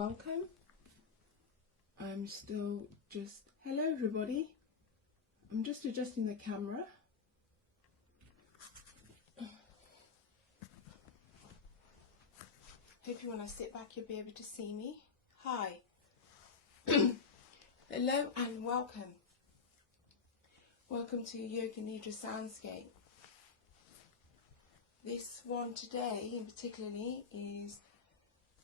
welcome. I'm still just, hello everybody. I'm just adjusting the camera. Hope you want to sit back, you'll be able to see me. Hi. Hello and welcome. Welcome to Yoga Nidra Soundscape. This one today in particularly is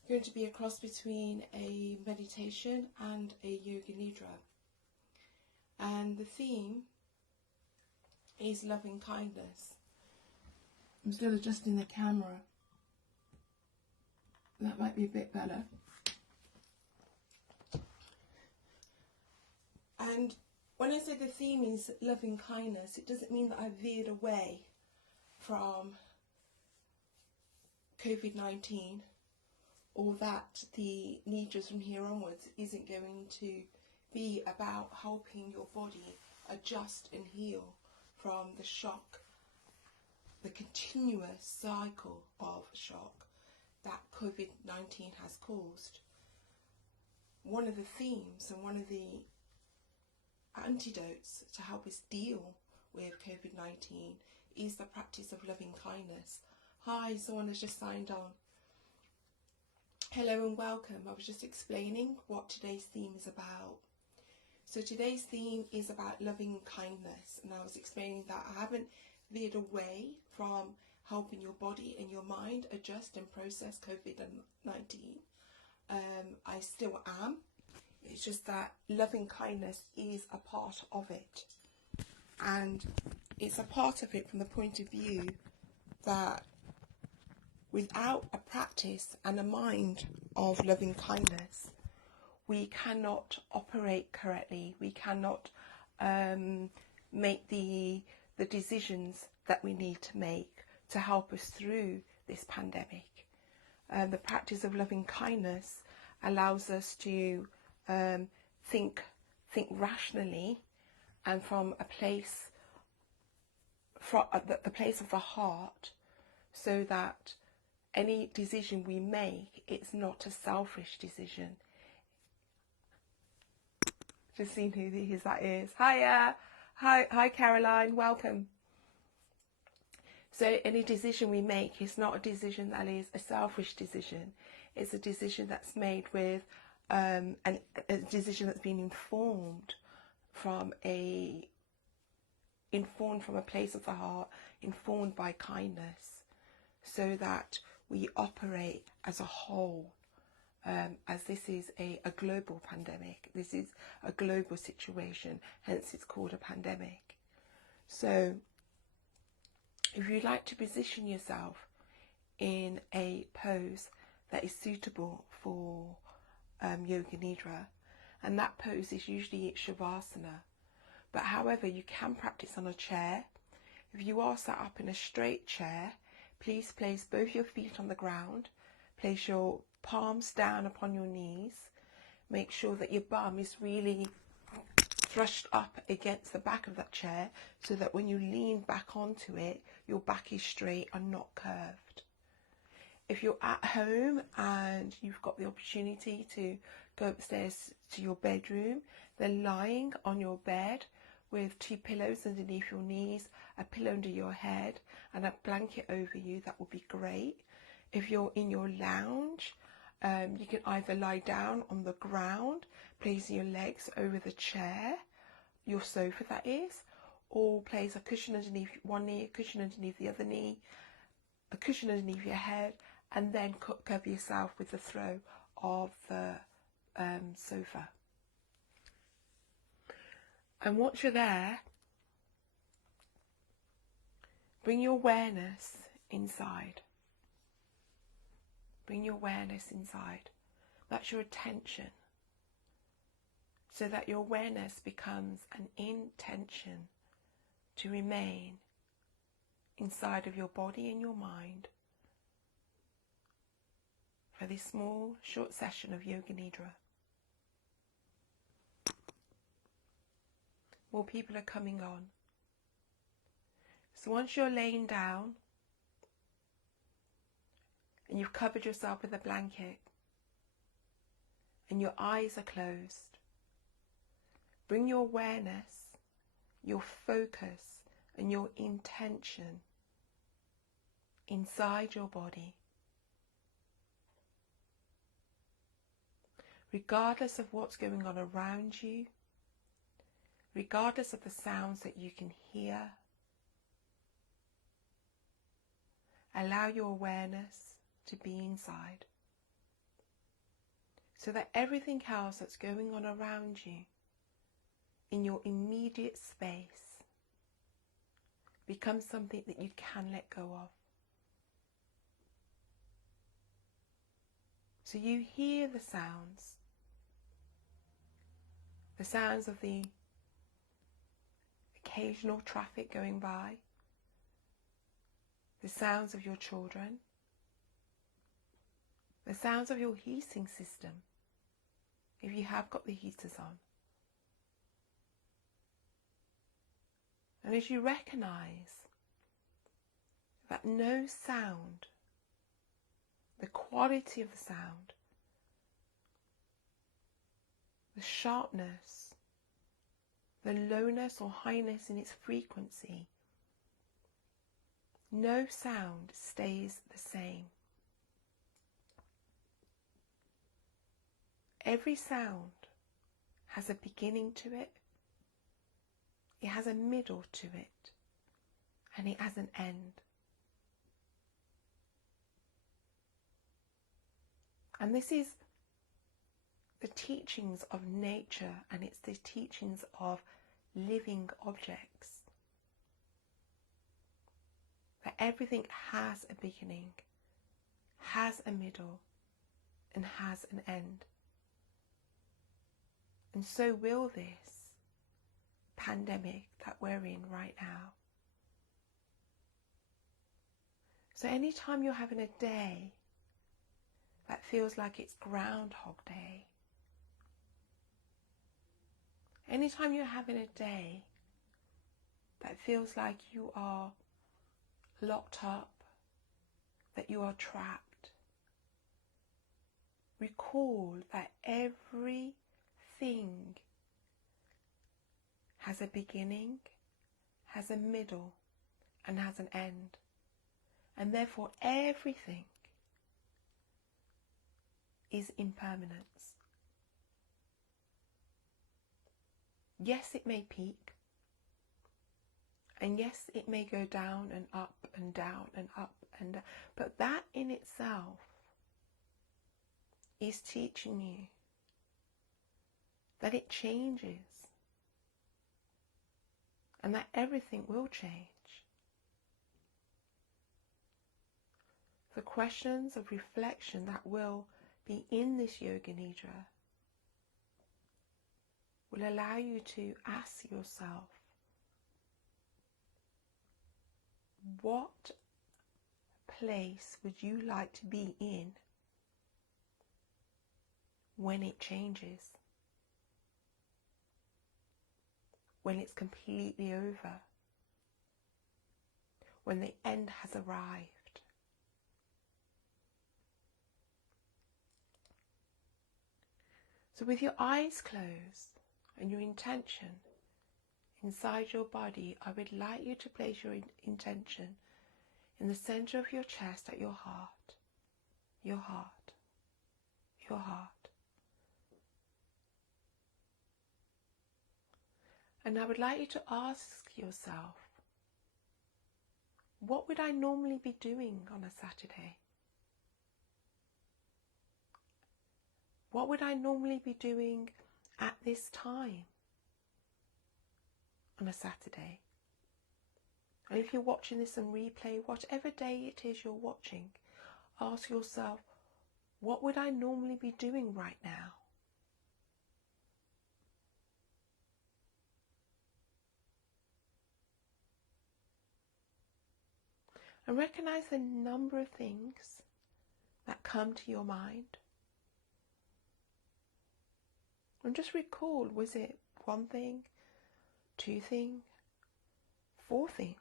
going to be a cross between a meditation and a Yoga Nidra. And the theme is loving kindness. I'm still adjusting the camera. That might be a bit better. And when I say the theme is loving kindness, it doesn't mean that I veered away from COVID-19 or that the Nidras from here onwards isn't going to be about helping your body adjust and heal from the shock, the continuous cycle of shock that COVID-19 has caused. One of the themes and one of the antidotes to help us deal with COVID-19 is the practice of loving kindness. Hi, someone has just signed on. Hello and welcome. I was just explaining what today's theme is about. So today's theme is about loving kindness, and I was explaining that I haven't veered away from helping your body and your mind adjust and process COVID-19. I still am. It's just that loving kindness is a part of it. And it's a part of it from the point of view that without a practice and a mind of loving kindness, we cannot operate correctly. We cannot make the decisions that we need to make to help us through this pandemic. The practice of loving kindness allows us to think rationally and from a place, from the place of the heart, so that any decision we make, it's not a selfish decision. Just seen who that is. Hiya, hi Caroline, welcome. So any decision we make is not a decision that is a selfish decision. It's a decision that's made with a decision that's been informed from a place of the heart, informed by kindness, so that we operate as a whole, as this is a global pandemic. This is a global situation, hence it's called a pandemic. So if you'd like to position yourself in a pose that is suitable for Yoga Nidra, and that pose is usually Shavasana, but however you can practice on a chair. If you are sat up in a straight chair, please place both your feet on the ground, place your palms down upon your knees, make sure that your bum is really thrust up against the back of that chair so that when you lean back onto it, your back is straight and not curved. If you're at home and you've got the opportunity to go upstairs to your bedroom, then lying on your bed with 2 pillows underneath your knees, a pillow under your head and a blanket over you, that would be great. If you're in your lounge, you can either lie down on the ground, placing your legs over the chair, your sofa that is, or place a cushion underneath one knee, a cushion underneath the other knee, a cushion underneath your head, and then cover yourself with the throw of the sofa. And once you're there, bring your awareness inside. Bring your awareness inside. That's your attention. So that your awareness becomes an intention to remain inside of your body and your mind for this small, short session of Yoga Nidra. More people are coming on. So once you're laying down and you've covered yourself with a blanket, and your eyes are closed, bring your awareness, your focus and your intention inside your body. Regardless of what's going on around you, regardless of the sounds that you can hear, allow your awareness to be inside, so that everything else that's going on around you in your immediate space becomes something that you can let go of. So you hear the sounds of the occasional traffic going by, the sounds of your children, the sounds of your heating system, if you have got the heaters on. And as you recognize that no sound, the quality of the sound, the sharpness, the lowness or highness in its frequency, no sound stays the same. Every sound has a beginning to it, it has a middle to it, and it has an end. And this is the teachings of nature, and it's the teachings of living objects. That everything has a beginning, has a middle, and has an end. And so will this pandemic that we're in right now. So anytime you're having a day that feels like it's Groundhog Day, anytime you're having a day that feels like you are locked up, that you are trapped, recall that everything has a beginning, has a middle, and has an end. And therefore everything is impermanence. Yes, it may peak, and yes, it may go down and up and down and up and down, but that in itself is teaching you that it changes and that everything will change. The questions of reflection that will be in this Yoga Nidra will allow you to ask yourself, what place would you like to be in when it changes? When it's completely over? When the end has arrived? So with your eyes closed and your intention inside your body, I would like you to place your intention in the center of your chest at your heart, your heart, your heart. And I would like you to ask yourself, what would I normally be doing on a Saturday? What would I normally be doing at this time on a Saturday? And if you're watching this on replay, whatever day it is you're watching, ask yourself, what would I normally be doing right now? And recognize the number of things that come to your mind. And just recall, was it one thing, two things, four things?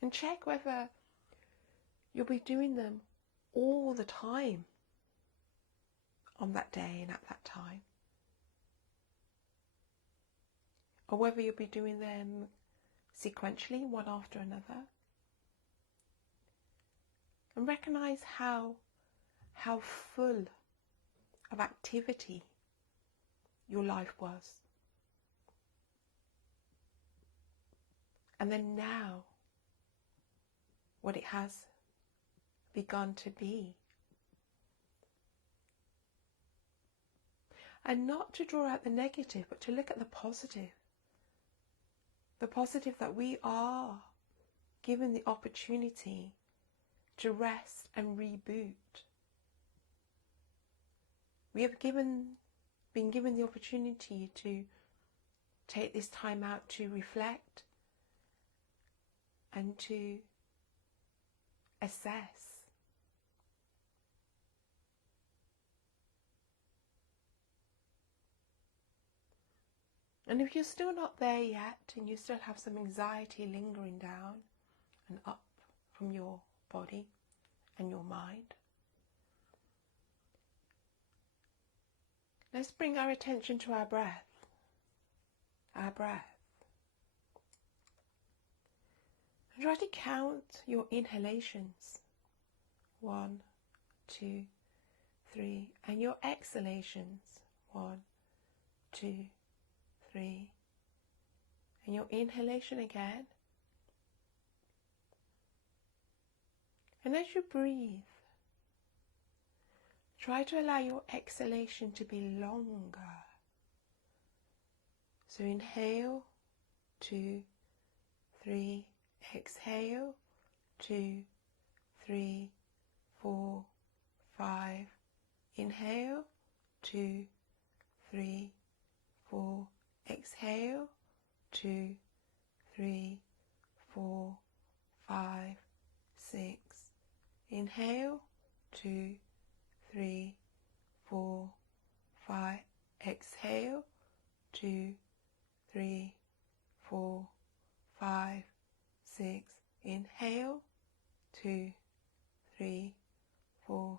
And check whether you'll be doing them all the time on that day and at that time. Or whether you'll be doing them sequentially, one after another. And recognize how full of activity your life was. And then now, what it has begun to be. And not to draw out the negative, but to look at the positive. The positive that we are given the opportunity to rest and reboot. We have been given the opportunity to take this time out to reflect and to assess. And if you're still not there yet and you still have some anxiety lingering down and up from your body and your mind, let's bring our attention to our breath. Our breath. And try to count your inhalations. 1, 2, 3. And your exhalations. 1, 2, 3. And your inhalation again. And as you breathe, try to allow your exhalation to be longer. So inhale, 2, 3, exhale, 2, 3, 4, 5. Inhale, 2, 3, 4. Exhale, 2, 3, 4, 5, 6. Inhale, 2, 3, 4, 5. Exhale, 2, 3, 4, 5, 6. Inhale, 2, 3, 4,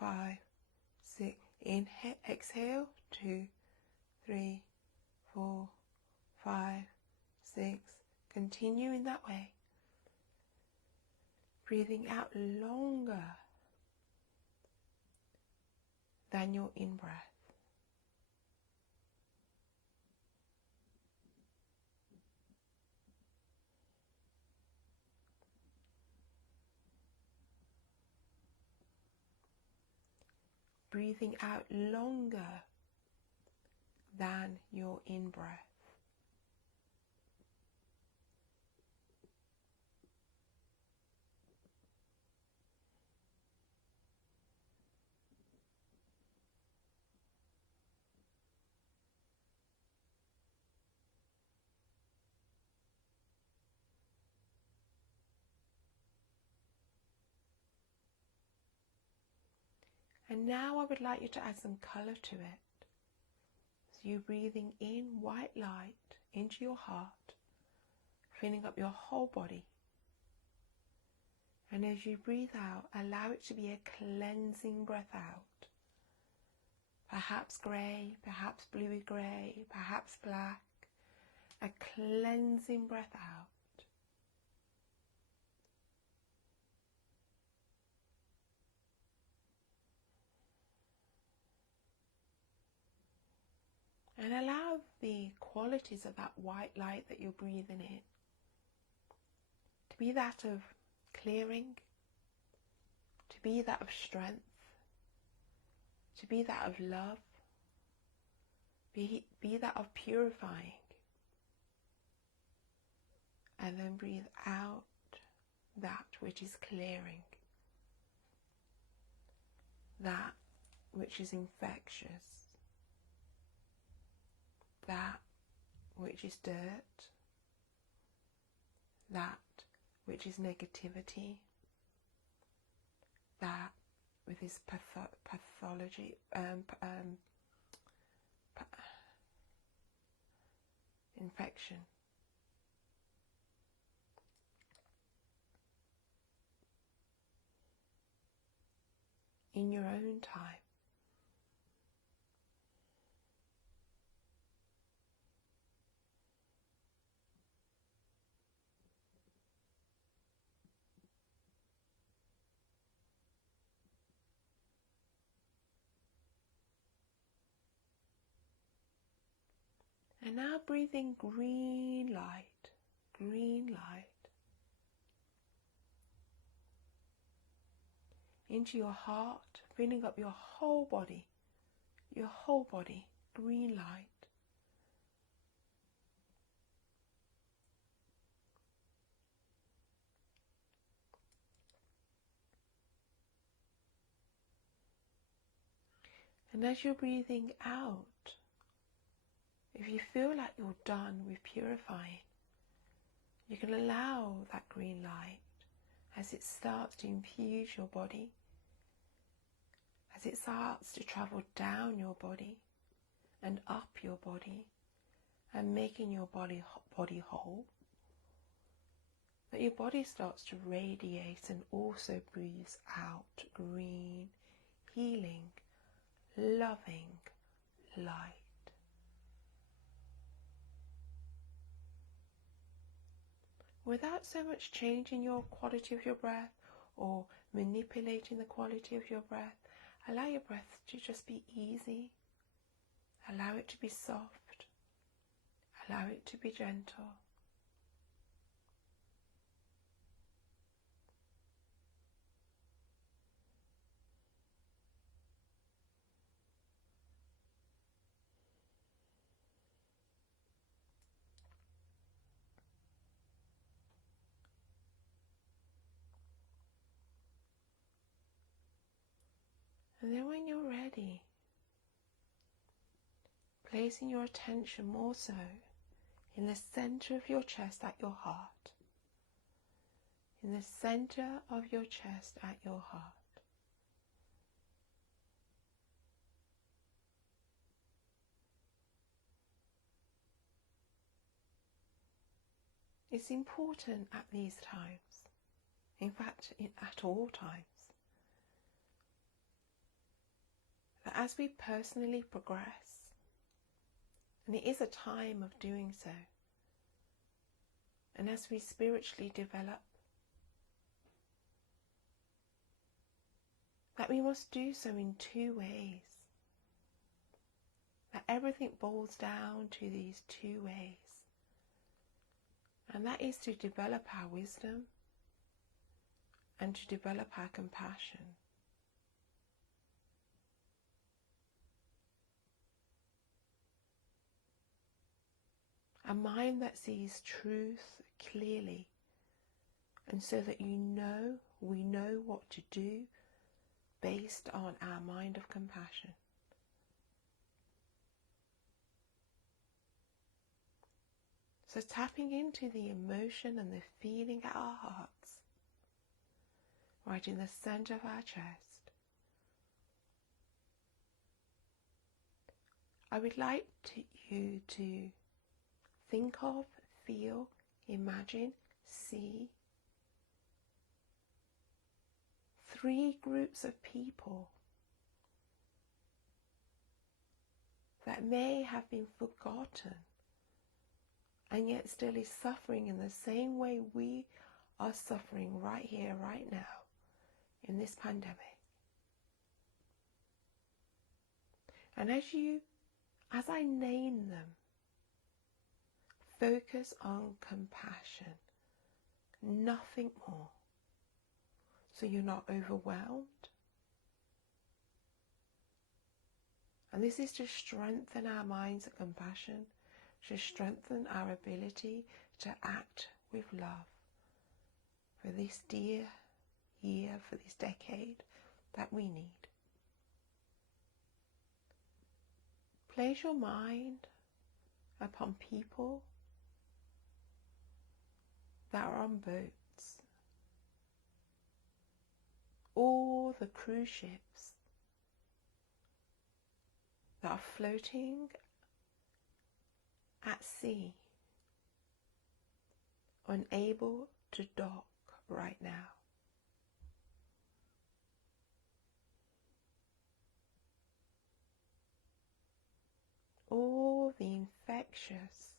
5, 6. Inhale, exhale, 2, 3, 4, 5, 6. Continue in that way. Breathing out longer than your in-breath. Breathing out longer than your in-breath. And now I would like you to add some colour to it. So you're breathing in white light into your heart, filling up your whole body. And as you breathe out, allow it to be a cleansing breath out. Perhaps grey, perhaps bluey grey, perhaps black. A cleansing breath out. And allow the qualities of that white light that you're breathing in to be that of clearing, to be that of strength, to be that of love, be that of purifying. And then breathe out that which is clearing, that which is infectious, that which is dirt, that which is negativity, that with this pathology, infection. in your own time. And now breathing green light into your heart, filling up your whole body, green light. And as you're breathing out, if you feel like you're done with purifying, you can allow that green light as it starts to infuse your body, as it starts to travel down your body and up your body and making your body whole, that your body starts to radiate and also breathes out green, healing, loving light. Without so much changing your quality of your breath or manipulating the quality of your breath, allow your breath to just be easy. Allow it to be soft. Allow it to be gentle. And then when you're ready, placing your attention more so in the center of your chest at your heart. In the center of your chest at your heart. It's important at these times, in fact, at all times, that as we personally progress, and it is a time of doing so, and as we spiritually develop, that we must do so in two ways. That everything boils down to these two ways. And that is to develop our wisdom and to develop our compassion. A mind that sees truth clearly, and so that we know what to do based on our mind of compassion. So tapping into the emotion and the feeling at our hearts, right in the center of our chest. I would like you to think of, feel, imagine, see 3 groups of people that may have been forgotten and yet still is suffering in the same way we are suffering right here, right now, in this pandemic. And as I name them, focus on compassion, nothing more. So you're not overwhelmed. And this is to strengthen our minds of compassion, to strengthen our ability to act with love for this dear year, for this decade that we need. Place your mind upon people that are on boats, all the cruise ships that are floating at sea, unable to dock right now. all the infectious,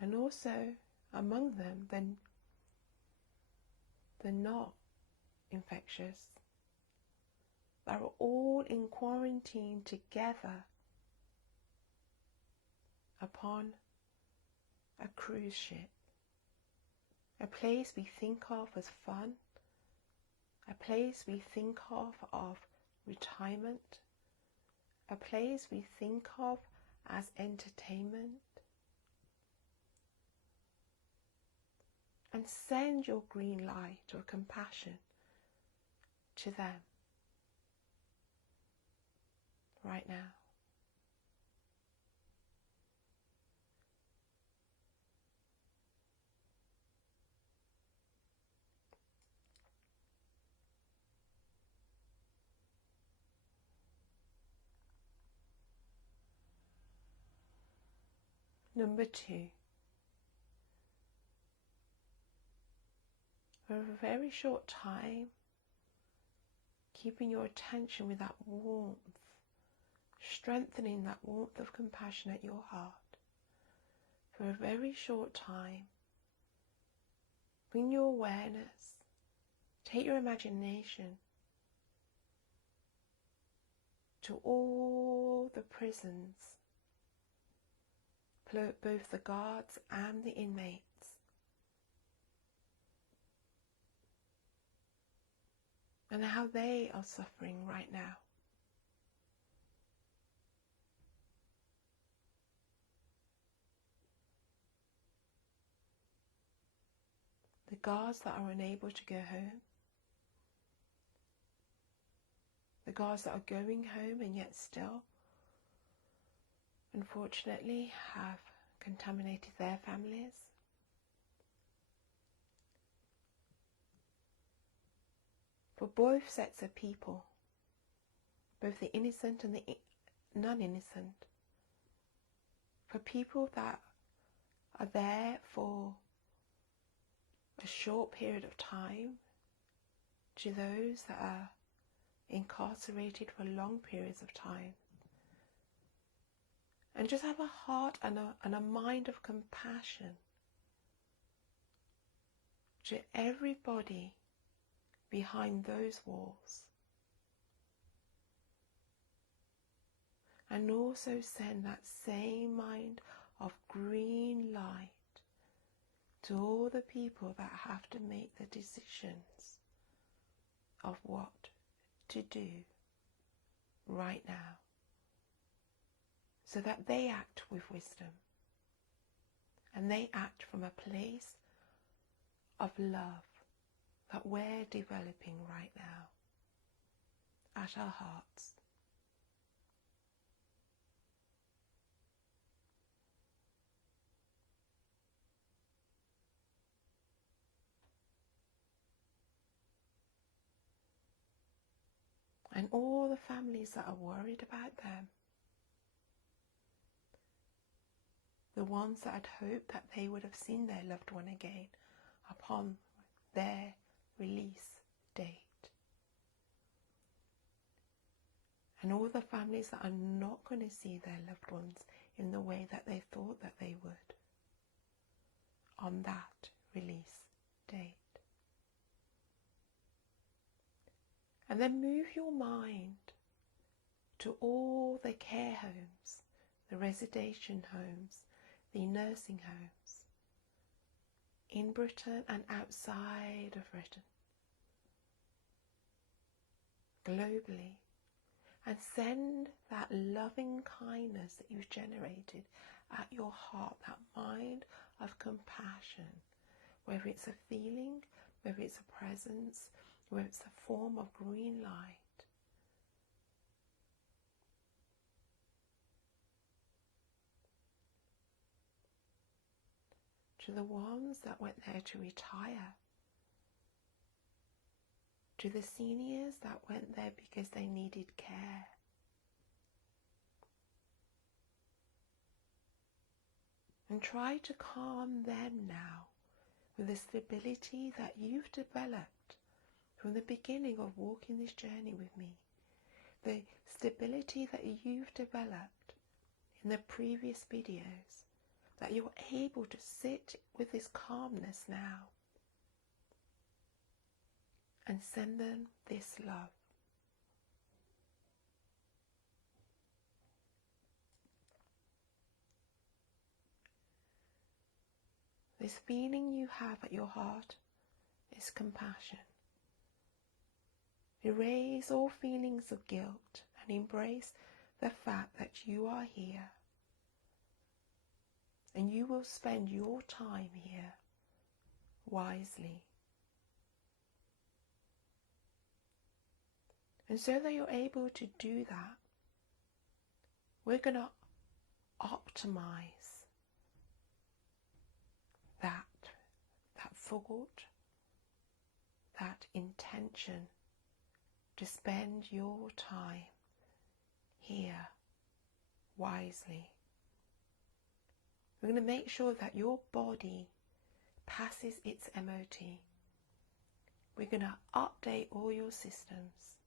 and also among them the not infectious, that are all in quarantine together upon a cruise ship, a place we think of as fun, a place we think of retirement, a place we think of as entertainment. And send your green light or compassion to them right now. Number 2. For a very short time, keeping your attention with that warmth, strengthening that warmth of compassion at your heart. For a very short time, bring your awareness, take your imagination to all the prisons, both the guards and the inmates. And how they are suffering right now. The guards that are unable to go home. The guards that are going home and yet still, unfortunately, have contaminated their families. For both sets of people, both the innocent and the non-innocent, for people that are there for a short period of time, to those that are incarcerated for long periods of time, and just have a heart and a mind of compassion to everybody behind those walls, and also send that same mind of green light to all the people that have to make the decisions of what to do right now, so that they act with wisdom and they act from a place of love that we're developing right now at our hearts. And all the families that are worried about them, the ones that had hoped that they would have seen their loved one again upon their release date. And all the families that are not going to see their loved ones in the way that they thought that they would on that release date. And then move your mind to all the care homes, the residential homes, the nursing homes in Britain and outside of Britain, globally, and send that loving kindness that you've generated at your heart, that mind of compassion, whether it's a feeling, whether it's a presence, whether it's a form of green light, to the ones that went there to retire, to the seniors that went there because they needed care, and try to calm them now with the stability that you've developed from the beginning of walking this journey with me, the stability that you've developed in the previous videos, that you're able to sit with this calmness now and send them this love. This feeling you have at your heart is compassion. Erase all feelings of guilt and embrace the fact that you are here and you will spend your time here wisely. And so that you're able to do that, we're going to optimize that thought, that intention to spend your time here wisely. We're going to make sure that your body passes its MOT. We're going to update all your systems.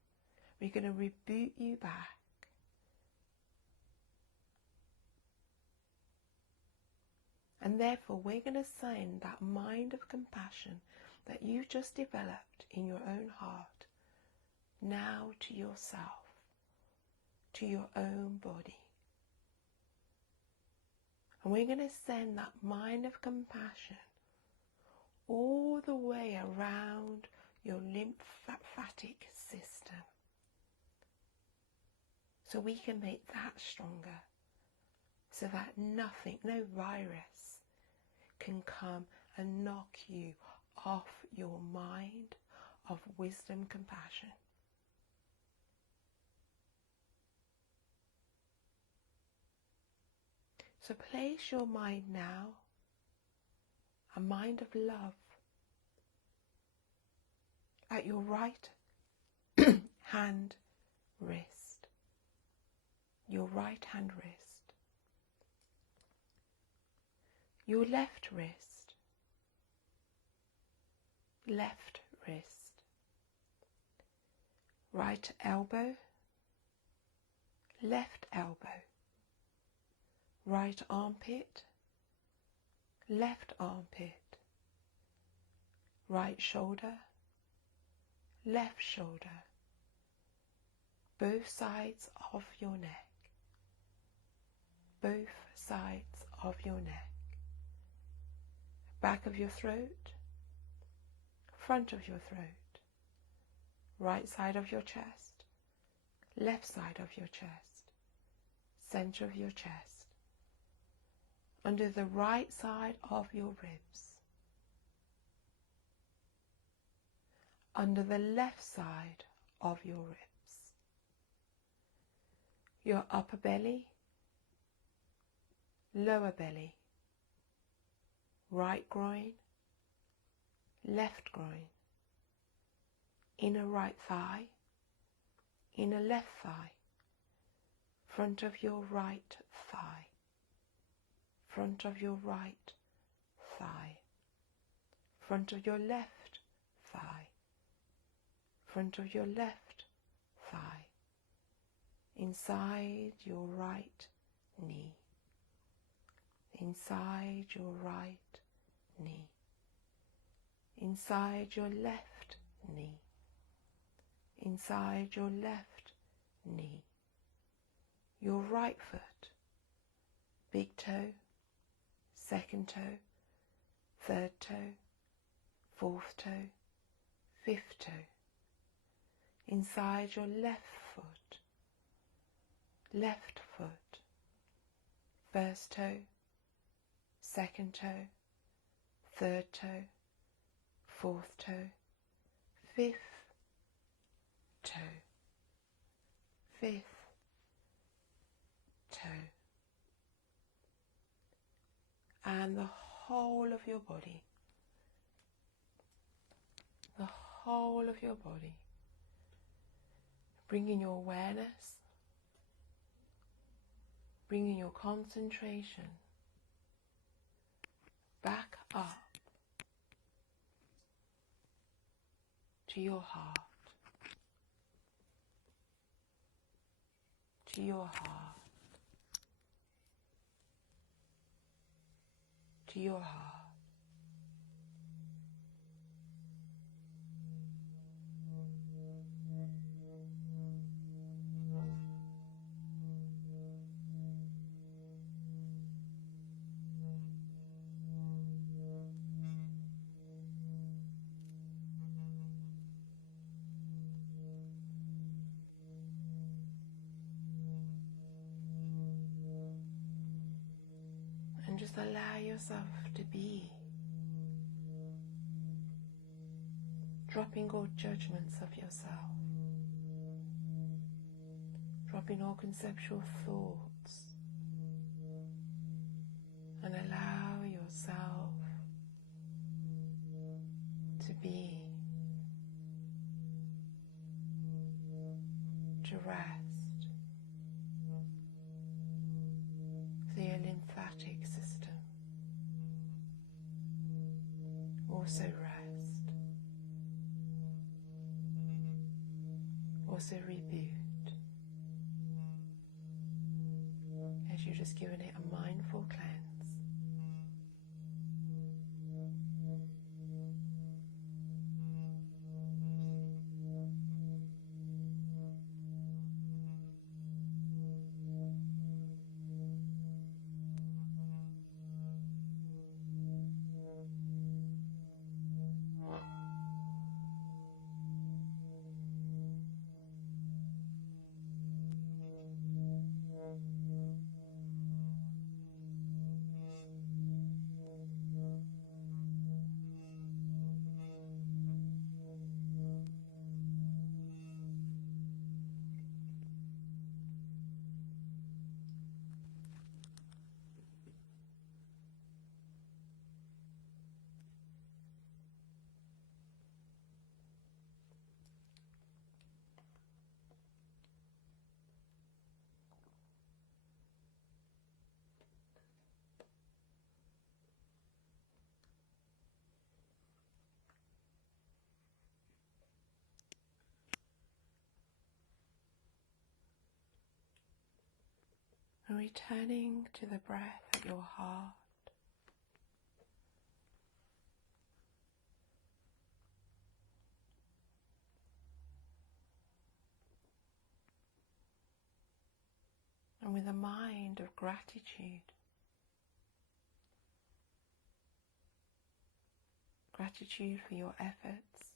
We're going to reboot you back. And therefore, we're going to send that mind of compassion that you've just developed in your own heart now to yourself, to your own body. And we're going to send that mind of compassion all the way around your lymphatic system, so we can make that stronger, so that nothing, no virus can come and knock you off your mind of wisdom, compassion. So place your mind now, a mind of love, at your right hand wrist, your right hand wrist, your left wrist, right elbow, left elbow, right armpit, left armpit, right shoulder, left shoulder, both sides of your neck, both sides of your neck, back of your throat, front of your throat, right side of your chest, left side of your chest, center of your chest, under the right side of your ribs, under the left side of your ribs, your upper belly, lower belly, right groin, left groin, inner right thigh, inner left thigh, front of your right thigh, front of your right thigh, front of your left thigh, front of your left thigh, inside your right knee, inside your right knee, inside your left knee, inside your left knee, your right foot, big toe, second toe, third toe, fourth toe, fifth toe, inside your left foot, first toe, second toe, third toe, fourth toe, fifth toe, fifth toe, and the whole of your body, the whole of your body, bringing your awareness, bringing your concentration back up to your heart. to your heart, to your heart. And just allow yourself to be, dropping all judgments of yourself, dropping all conceptual thoughts, and allow yourself to be, to rest. So your lymphatic system also rest, also reboot, as you're just giving it a mindful cleanse. And returning to the breath at your heart, and with a mind of gratitude, gratitude for your efforts,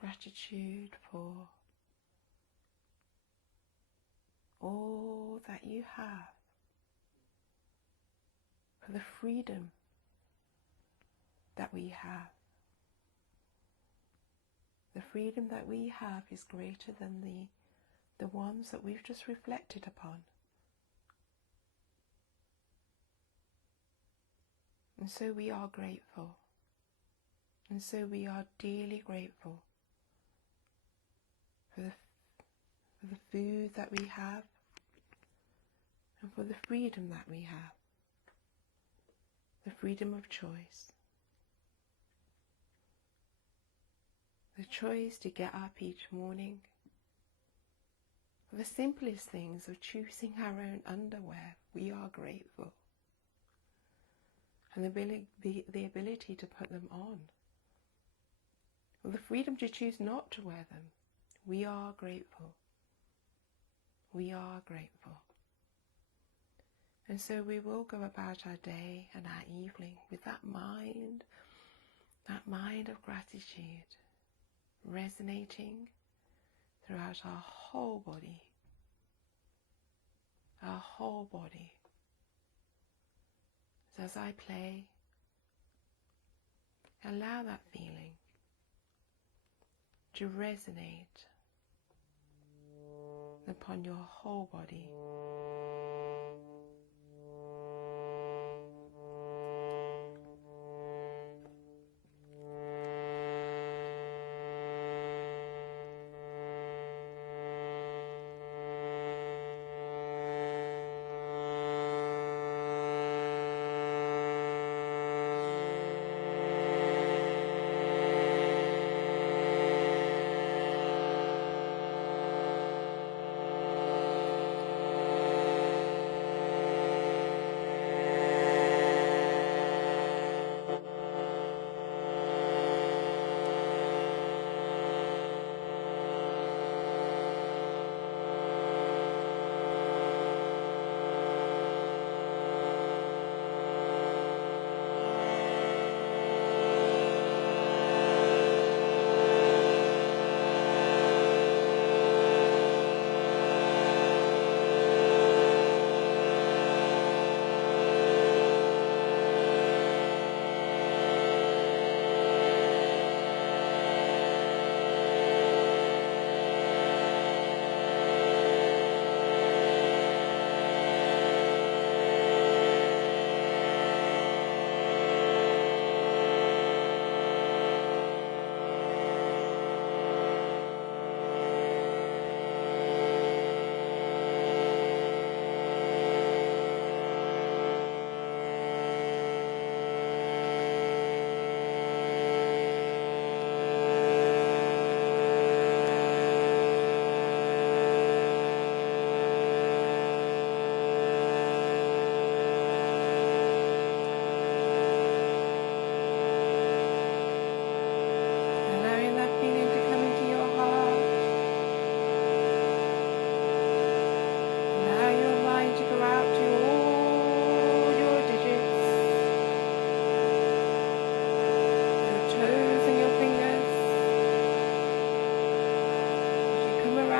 gratitude for all that you have, for the freedom that we have. The freedom that we have is greater than the ones that we've just reflected upon. And so we are grateful. And so we are dearly grateful for the food that we have and for the freedom that we have. The freedom of choice. The choice to get up each morning. For the simplest things of choosing our own underwear, we are grateful. And the ability to put them on. For the freedom to choose not to wear them, we are grateful. We are grateful. And so we will go about our day and our evening with that mind of gratitude resonating throughout our whole body. Our whole body. So as I play, allow that feeling to resonate upon your whole body.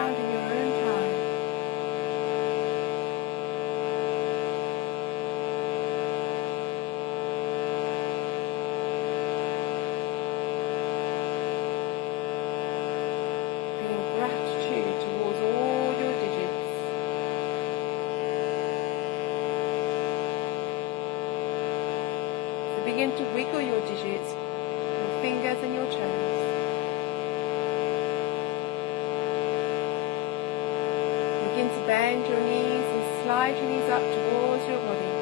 around in your own time. Feeling gratitude towards all your digits. So begin to wiggle your digits, your fingers and your toes. Begin to bend your knees and slide your knees up towards your body.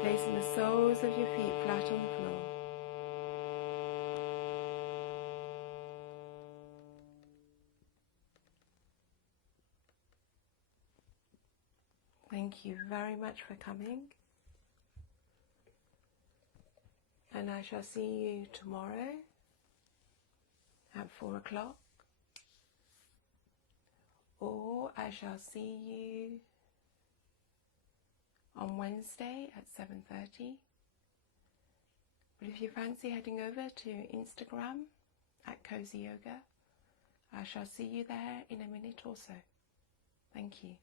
Placing the soles of your feet flat on the floor. Thank you very much for coming, and I shall see you tomorrow at 4 o'clock, or I shall see you on Wednesday at 7:30. But if you fancy heading over to Instagram at Cozy Yoga, I shall see you there in a minute or so. Thank you.